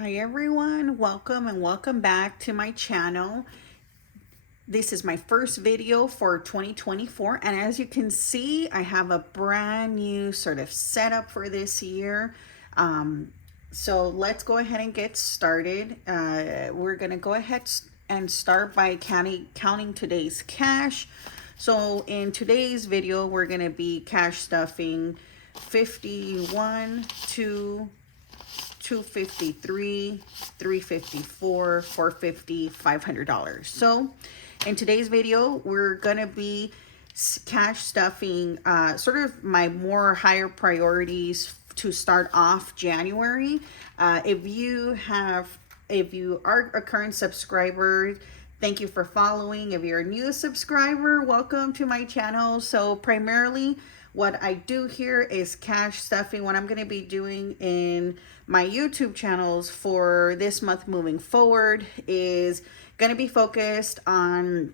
Hi everyone, welcome and welcome back to my channel. This is my first video for 2024, and as you can see, I have a brand new sort of setup for this year. So let's go ahead and get started. We're gonna go ahead and start by counting today's cash. So in today's video, we're gonna be cash stuffing 51, 2, 253, 354, 450, $500. So in today's video, we're gonna be cash stuffing sort of my more higher priorities to start off January. If you are a current subscriber, thank you for following. If you're a new subscriber, welcome to my channel. So primarily what I do here is cash stuffing. What I'm going to be doing in my YouTube channels for this month moving forward is going to be focused on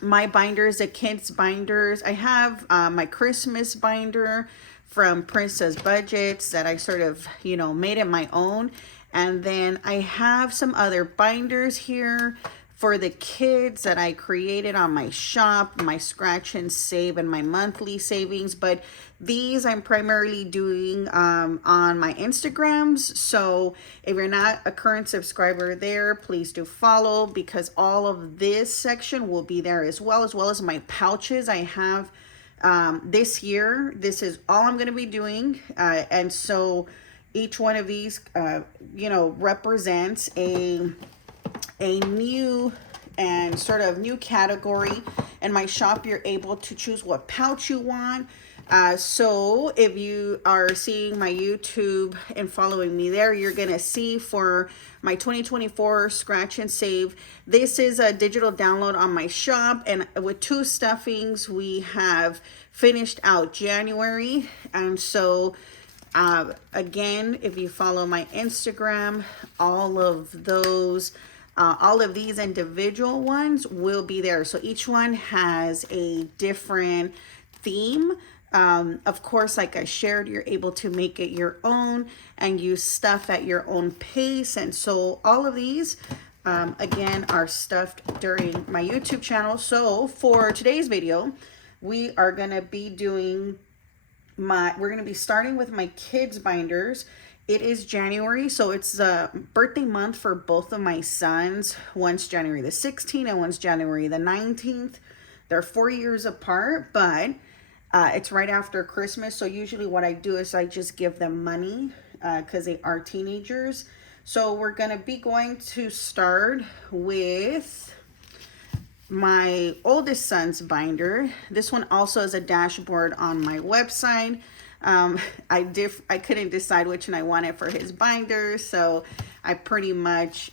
my binders, the kids binders. I have my Christmas binder from Princess Budgets that I sort of, made it my own. And then I have some other binders here for the kids that I created on my shop, my scratch and save, and my monthly savings. But these I'm primarily doing on my Instagrams. So if you're not a current subscriber there, please do follow, because all of this section will be there as well as my pouches I have this year. This is all I'm going to be doing. And so each one of these, represents a new and sort of new category. In my shop, you're able to choose what pouch you want. So if you are seeing my YouTube and following me there, you're gonna see for my 2024 scratch and save, this is a digital download on my shop, and with 2 stuffings we have finished out January. And so again, if you follow my Instagram, all of these individual ones will be there. So each one has a different theme. Of course, like I shared, you're able to make it your own and use stuff at your own pace. And so all of these, again, are stuffed during my YouTube channel. So for today's video, we are going to be doing we're going to be starting with my kids binders. It is January, so it's a birthday month for both of my sons. One's January the 16th and one's January the 19th. They're 4 years apart, but it's right after Christmas. So usually what I do is I just give them money because they are teenagers. So we're going to be going to start with my oldest son's binder. This one also is a dashboard on my website. I couldn't decide which one I wanted for his binder, so I pretty much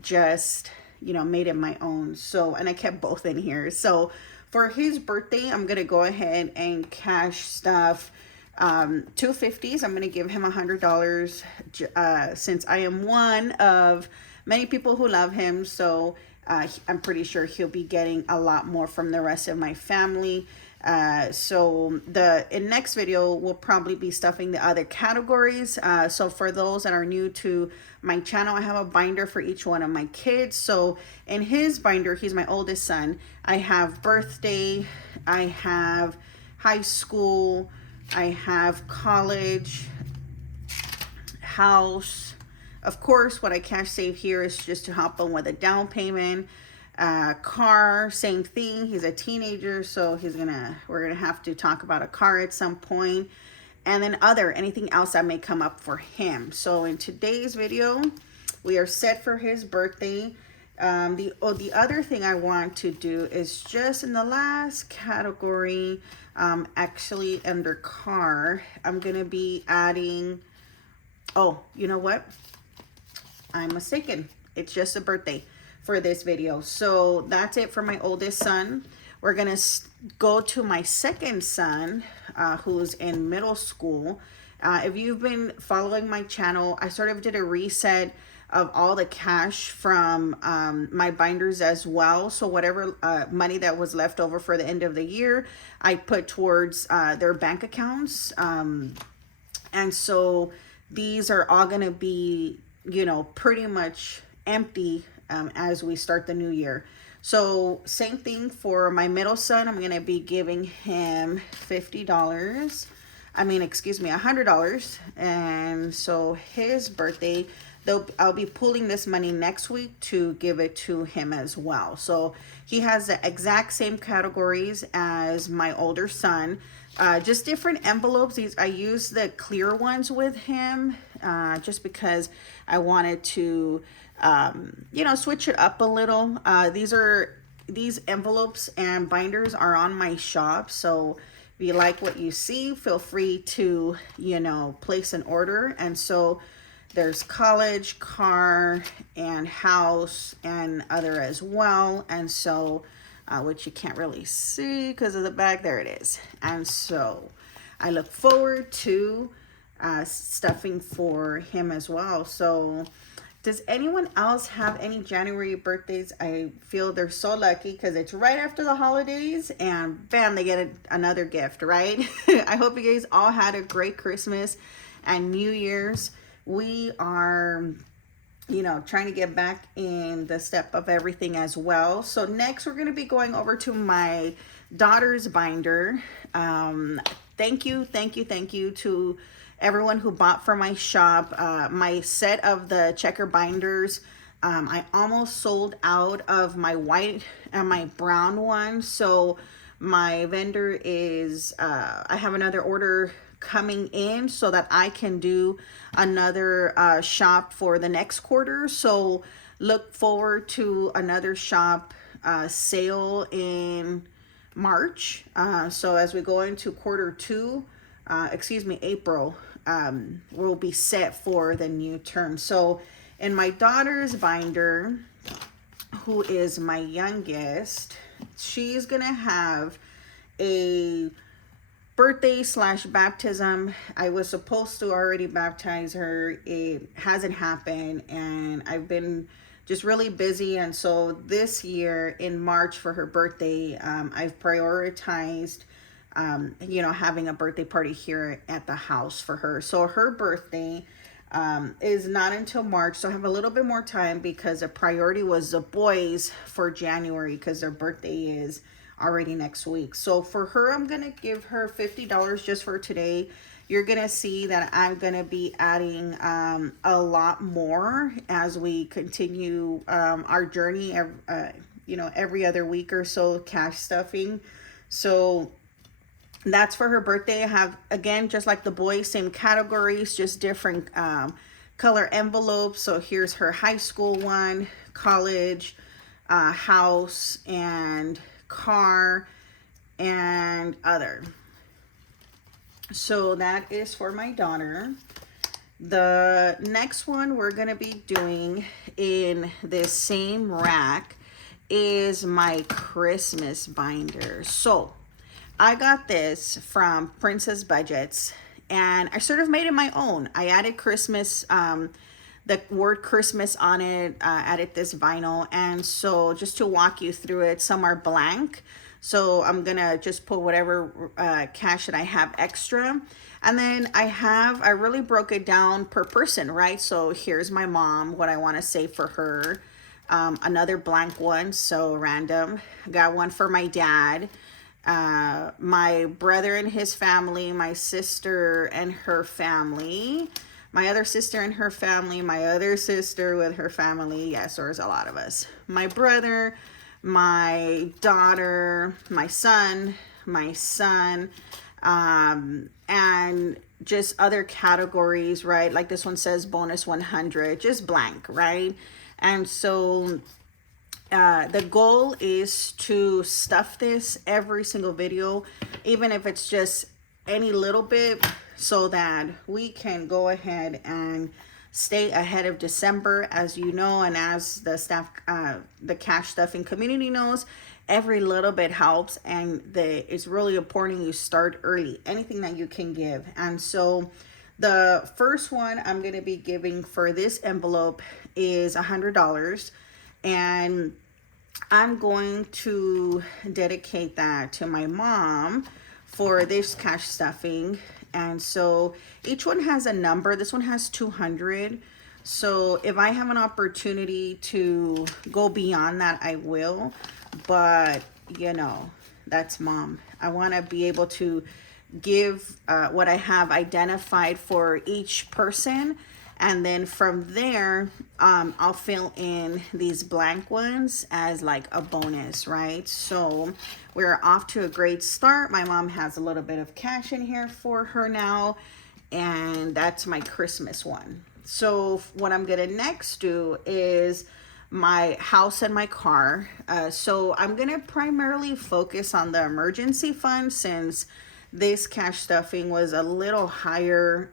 just made it my own. So, and I kept both in here. So for his birthday, I'm gonna go ahead and cash stuff 250s. I'm gonna give him $100 since I am one of many people who love him. So I'm pretty sure he'll be getting a lot more from the rest of my family. So in next video, we'll probably be stuffing the other categories. So for those that are new to my channel, I have a binder for each one of my kids. So in his binder, he's my oldest son, I have birthday, I have high school, I have college, house. Of course, what I cash save here is just to help him with a down payment. Car, same thing. He's a teenager, so we're gonna have to talk about a car at some point. And then anything else that may come up for him. So in today's video, we are set for his birthday. The other thing I want to do is just in the last category, actually under car, I'm gonna be adding, oh, you know what? I'm mistaken. It's just a birthday for this video. So that's it for my oldest son. We're gonna go to my second son, who's in middle school. If you've been following my channel, I sort of did a reset of all the cash from my binders as well. So whatever money that was left over for the end of the year, I put towards their bank accounts. And so these are all gonna be you know, pretty much empty as we start the new year. So same thing for my middle son. I'm going to be giving him $50. I mean, excuse me, $100. And so his birthday, I'll be pulling this money next week to give it to him as well. So he has the exact same categories as my older son, just different envelopes. I use the clear ones with him just because I wanted to, you know, switch it up a little. These envelopes and binders are on my shop. So if you like what you see, feel free to, you know, place an order. And so there's college, car, and house, and other as well. And so, which you can't really see because of the back. There it is. And so I look forward to stuffing for him as well. So does anyone else have any January birthdays? I feel they're so lucky because it's right after the holidays and bam, they get another gift, right? I hope you guys all had a great Christmas and New Year's. We are, you know, trying to get back in the step of everything as well. So next we're going to be going over to my daughter's binder. Thank you to everyone who bought from my shop. My set of the checker binders, I almost sold out of my white and my brown one. So my vendor is, I have another order coming in so that I can do another shop for the next quarter. So look forward to another shop sale in March. So as we go into quarter two, April, we'll be set for the new term. So in my daughter's binder, who is my youngest, she's gonna have a birthday / baptism. I was supposed to already baptize her. It hasn't happened and I've been just really busy. And so this year in March for her birthday, I've prioritized you know, having a birthday party here at the house for her. So her birthday is not until March. So I have a little bit more time because the priority was the boys for January because their birthday is already next week. So for her, I'm going to give her $50 just for today. You're going to see that I'm going to be adding a lot more as we continue our journey, you know, every other week or so, cash stuffing. So that's for her birthday. I have, again, just like the boys, same categories, just different color envelopes. So here's her high school one, college, house, and car, and other. So that is for my daughter. The next one we're going to be doing in this same rack is my Christmas binder. So I got this from Princess Budgets and I sort of made it my own. I added Christmas, the word Christmas on it, added this vinyl. And so just to walk you through it, some are blank. So I'm going to just put whatever cash that I have extra. And then I really broke it down per person, right? So here's my mom, what I want to say for her. Another blank one, so random. I got one for my dad. My brother and his family, my sister and her family, my other sister and her family, my other sister with her family. Yes, there's a lot of us. My brother, my daughter, my son, and just other categories, right? Like this one says bonus 100, just blank, right? And so the goal is to stuff this every single video, even if it's just any little bit, so that we can go ahead and stay ahead of December. As you know, and as the staff, the cash stuffing community knows, every little bit helps, and it's really important you start early, anything that you can give. And so the first one I'm going to be giving for this envelope is $100, and I'm going to dedicate that to my mom for this cash stuffing. And so each one has a number. This one has 200. So if I have an opportunity to go beyond that, I will. But, you know, that's mom. I want to be able to give what I have identified for each person. And then from there, I'll fill in these blank ones as like a bonus, right? So we're off to a great start. My mom has a little bit of cash in here for her now. And that's my Christmas one. So what I'm gonna next do is my house and my car. So I'm gonna primarily focus on the emergency fund, since this cash stuffing was a little higher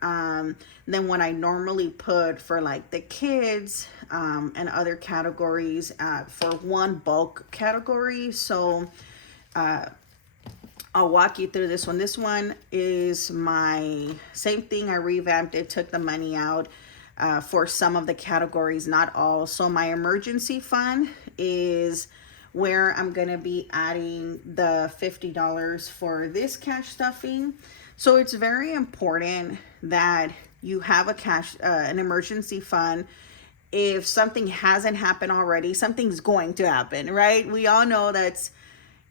than what I normally put for like the kids and other categories for one bulk category. So I'll walk you through this one. This one is my same thing. I revamped it, took the money out for some of the categories, not all. So my emergency fund is where I'm going to be adding the $50 for this cash stuffing. So it's very important that you have a an emergency fund. If something hasn't happened already, something's going to happen, right? We all know that's,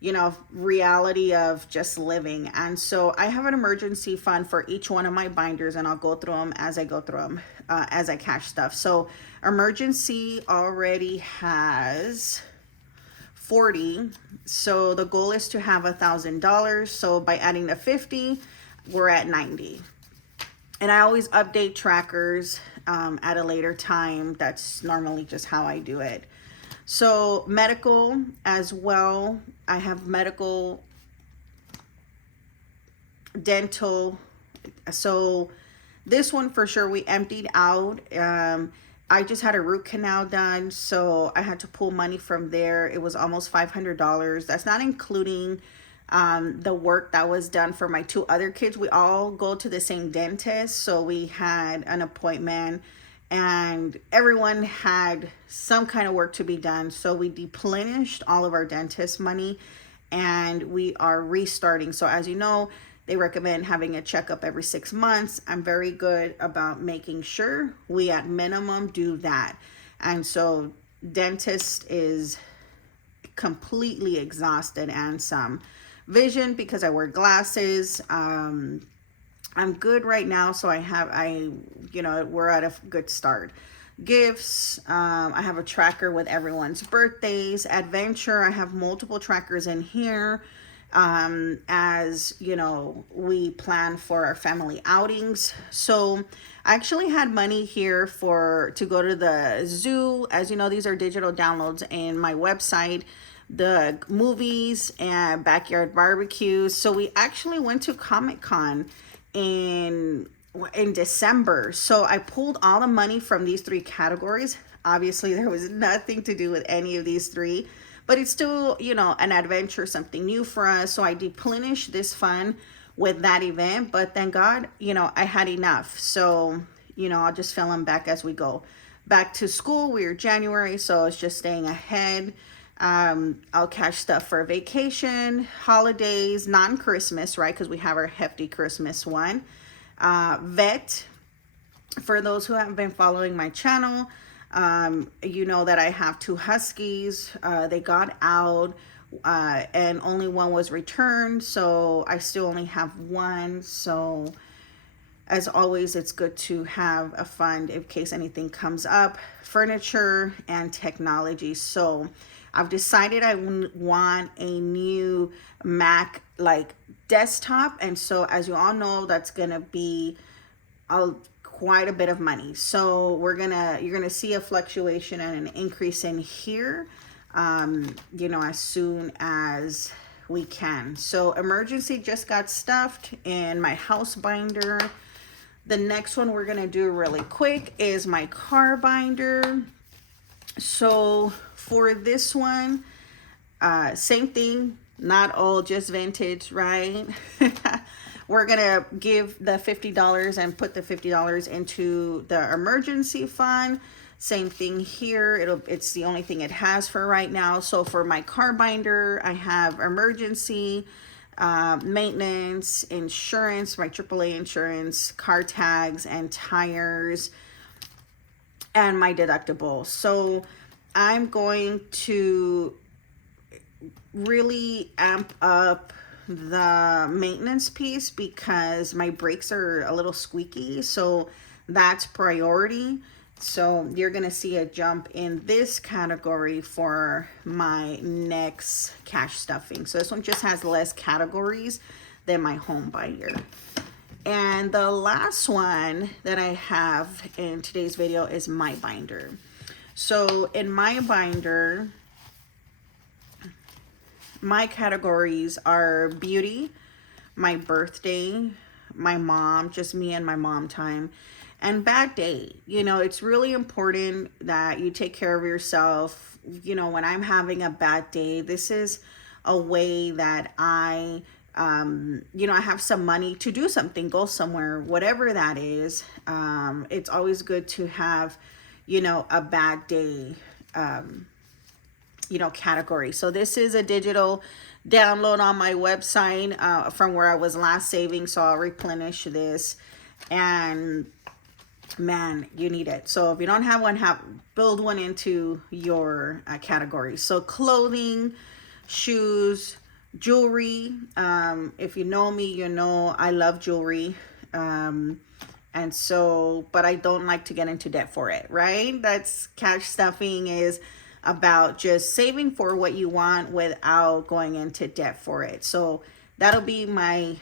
you know, reality of just living. And so I have an emergency fund for each one of my binders, and I'll go through them as I go through them as I cash stuff. So emergency already has 40. So the goal is to have $1,000. So by adding the 50, we're at 90. And I always update trackers at a later time. That's normally just how I do it. So medical as well. I have medical, dental. So this one for sure we emptied out. I just had a root canal done, so I had to pull money from there. It was almost $500. That's not including the work that was done for my two other kids. We all go to the same dentist, so we had an appointment and everyone had some kind of work to be done. So we replenished all of our dentist money and we are restarting. So as you know, they recommend having a checkup every 6 months. I'm very good about making sure we at minimum do that. And so dentist is completely exhausted, and some vision because I wear glasses. I'm good right now, so we're at a good start. Gifts, I have a tracker with everyone's birthdays. Adventure, I have multiple trackers in here as you know, we plan for our family outings. So I actually had money here to go to the zoo. As you know, these are digital downloads in my website, the movies and backyard barbecues. So we actually went to Comic-Con in December. So I pulled all the money from these three categories. Obviously there was nothing to do with any of these three, but it's still, you know, an adventure, something new for us. So I replenished this fund with that event, but thank God, you know, I had enough. So, you know, I'll just fill them back as we go. Back to school, we're January, so it's just staying ahead. I'll cash stuff for vacation, holidays, non-Christmas, right? Because we have our hefty Christmas one. Vet, for those who haven't been following my channel, you know that I have two huskies. They got out and only one was returned, so I still only have one. So as always, it's good to have a fund in case anything comes up. Furniture and technology. So I've decided I want a new Mac like desktop, and so as you all know, that's gonna be quite a bit of money. So you're gonna see a fluctuation and an increase in here, you know, as soon as we can. So emergency just got stuffed in my house binder. The next one we're gonna do really quick is my car binder. So for this one, same thing, not all just vintage, right? We're gonna give the $50 and put the $50 into the emergency fund. Same thing here. It's the only thing it has for right now. So for my car binder, I have emergency, maintenance, insurance, my AAA insurance, car tags and tires. and my deductible. So I'm going to really amp up the maintenance piece because my brakes are a little squeaky. So that's priority. So you're going to see a jump in this category for my next cash stuffing. So this one just has less categories than my home buyer. And the last one that I have in today's video is my binder. So in my binder, my categories are beauty, my birthday, my mom, just me and my mom time, and bad day. You know, it's really important that you take care of yourself. You know, when I'm having a bad day, this is a way that I I have some money to do something, go somewhere, whatever that is. It's always good to have, a bad day, category. So this is a digital download on my website from where I was last saving. So I'll replenish this, and man, you need it. So if you don't have one, build one into your category. So clothing, shoes, jewelry. If you know me, you know I love jewelry. And so, but I don't like to get into debt for it, right? That's cash stuffing is about just saving for what you want without going into debt for it. So that'll be my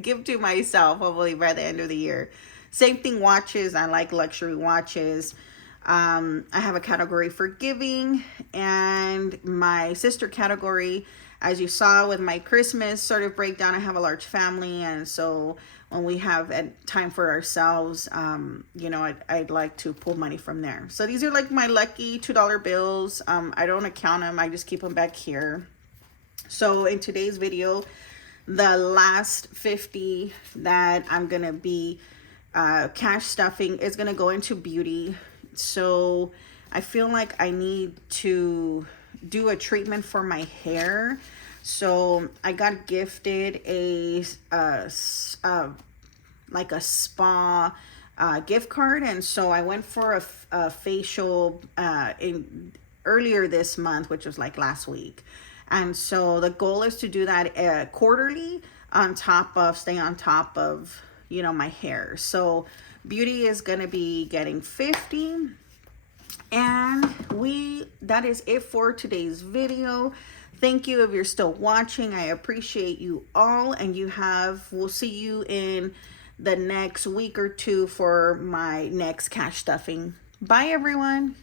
gift to myself, hopefully by the end of the year. Same thing, watches. I like luxury watches. I have a category for giving, and my sister category, as you saw with my Christmas sort of breakdown, I have a large family, and so when we have time for ourselves, I'd like to pull money from there. So these are like my lucky $2 bills. I don't account them. I just keep them back here. So in today's video, the last 50 that I'm going to be cash stuffing is going to go into beauty. So I feel like I need to do a treatment for my hair. So I got gifted a spa gift card, and so I went for a facial earlier this month, which was like last week. And so the goal is to do that quarterly, stay on top of my hair. So beauty is going to be getting 50. And that is it for today's video. Thank you if you're still watching. I appreciate you all, and we'll see you in the next week or two for my next cash stuffing. Bye everyone.